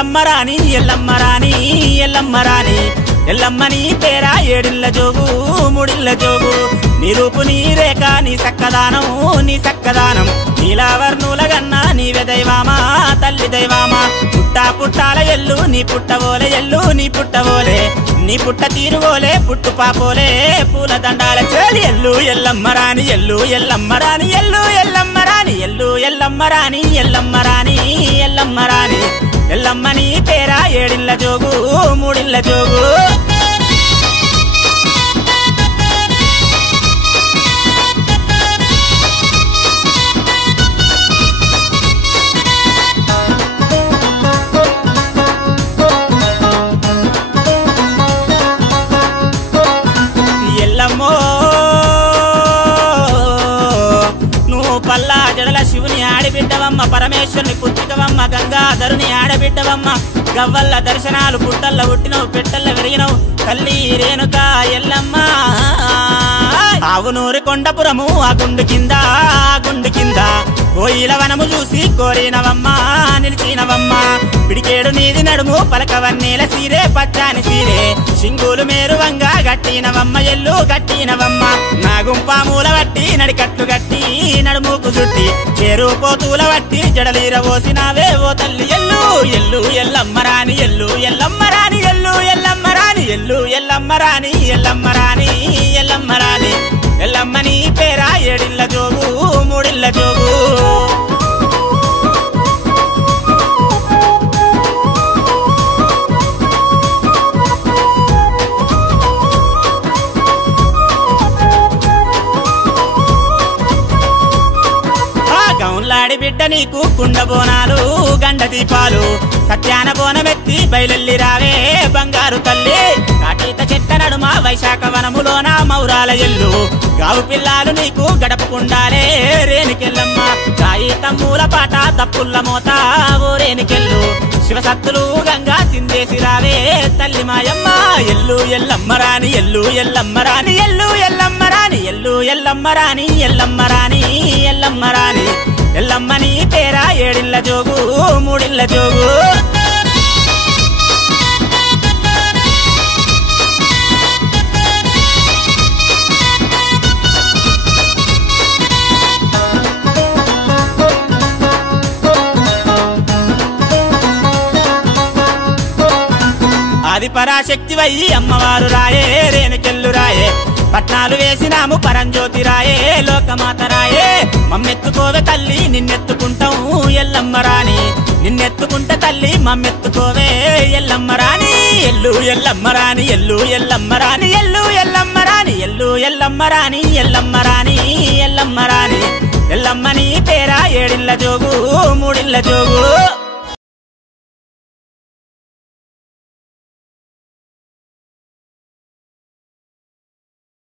ఎల్లమ్మ రాణి ఎల్లమ్మ రాణి ఎల్లమ్మ రాణి ఎల్లమ్మ నీ పేరా ఏడిళ్ళ జోగు ముడిళ్ళ జోగు నీ రూపు నీ రేఖ నీ సక్కదానం నీలావర్ణుల గన్నా నీవే దైవామా తల్లి దైవామా పుట్టాల ఎల్లు నీ పుట్టవోలే ఎల్లు నీ పుట్టవోలే నీ పుట్ట తీరువోలే పుట్టు పాపోలే పూల దండాల చేలి ఎల్లు ఎల్లమ్మ రాణి ఎల్లు ఎల్లమ్మ రాణి ఎల్లు ఎల్లమ్మ రాణి ఎల్లు ఎల్లమ్మ రాణి ఎల్లమ్మ రాణి ఎల్లమ్మ రాణి ఎల్లమ్మ నీ పేరా ఏడిళ్ళ జోగు మూడిళ్ళ జోగు పల్లా జడల శివుని ఆడబిడ్డవమ్మ పరమేశ్వరుని పుత్రికవమ్మ గంగాధరుని ఆడబిడ్డవమ్మ గవ్వల్ల దర్శనాలు పుట్టల్ల పుట్టినవు పెట్టల్ల విరిగినవు తల్లి రేణుక ఎల్లమ్మ ఆవునూరి కొండపురము ఆ గుండు కింద కోయిల వనము చూసి కోరినవమ్మ నిలిచినవమ్మ పిడికేడు నీది నడుము పలకవన్నీల సీరే పచ్చాని సీరే సింగులు మేరువంగా గట్టినవమ్మ ఎల్లు గట్టినవమ్మ నాగుంపామూల వట్టి నడికట్లు గట్టి నడుముకు చుట్టి చేరుపోతూల వట్టి జడలీర పోసినావే ఓ తల్లి ఎల్లు ఎల్లు ఎల్లమ్మ రాణి ఎల్లు ఎల్లమ్మ రాణి ఎల్లు ఎల్లమ్మ రాణి ఎల్లు ఎల్లమ్మ రాణి ఎల్లమ్మ రాణి ఎల్లమ్మ రాణి ఎల్లమ్మ నీ పేరా ఏడిళ్ళ జోగు మూడిళ్ళ జోగు గౌన్లాడి బిడ్డ నీకు కుండ బోనాలు గండ దీపాలు సత్యాన బోనమెత్తి బయలెల్లి రావే బంగారు తల్లి కాటీత చెట్ట నడుమ వైశాఖ వనములోన మౌరాల ఎల్లు గావు పిల్లాలు నీకు గడపకుండాలే రేణుకెళ్ళమ్మ కాయి తమ్ముల పాట తప్పుల్ల మోత ఓ రేణుకెళ్ళు శివసత్తులు గంగా సిందేసి రావే తల్లి మాయమ్మ ఎల్లు ఎల్లమ్మ రాణి ఎల్లు ఎల్లమ్మ రాణి ఎల్లు ఎల్లమ్మ రాణి ఎల్లు ఎల్లమ్మ రాణి ఎల్లమ్మ రాణి ఎల్లమ్మ రాణి ఎల్లమ్మ నీ పేరా ఏడిళ్ళ జోగు మూడిళ్ళ జోగు ఆది పరాశక్తి వయ్యి అమ్మవారు రాయే రేణుకెళ్ళు రాయే పట్నాలు వేసినాము పరంజ్యోతి రాయే లోకమాత రాయే మమ్మెత్తుకోవే తల్లి నిన్నెత్తుకుంటాం ఎల్లమ్మ రాణి నిన్నెత్తుకుంటే తల్లి మమ్మెత్తుకోవే ఎల్లమ్మ రాణి ఎల్లు ఎల్లమ్మ రాణి ఎల్లు ఎల్లమ్మ రాణి ఎల్లు ఎల్లమ్మ రాణి ఎల్లు ఎల్లమ్మ రాణి ఎల్లమ్మ రాణి ఎల్లమ్మ రాణి ఎల్లమ్మ నీ పేరా ఏడిళ్ళ జోగు మూడిళ్ళ జోగు